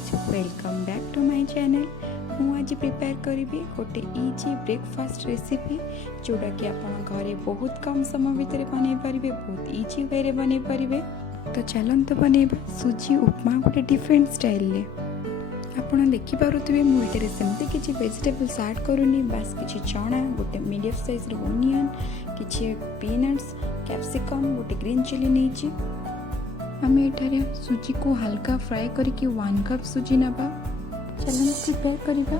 Guys welcome back to my channel. मु आज prepare करी गोटे इजी ब्रेकफास्ट रेसिपी जोड़ा कि आप घरे बहुत कम समय भितर बन पारे, बहुत इजी वे रे बन पारे। तो चलते बनइबा सुजी उपमा गोटे डिफरेंट स्टाइल रे। आपड़ देखिपे मुझे सेमती किसी वेजिटेबल्स ऐड करूनी, बास किसी चना, गोटे मीडियम साइज ओनियन, किसी पीनट्स, कैप्सिकम, गोटे ग्रीन चिली नहीं। आम एठारे सुजी को हल्का फ्राए करके 1 कप सुजी नबा। चलो प्रिपेयर करिबा।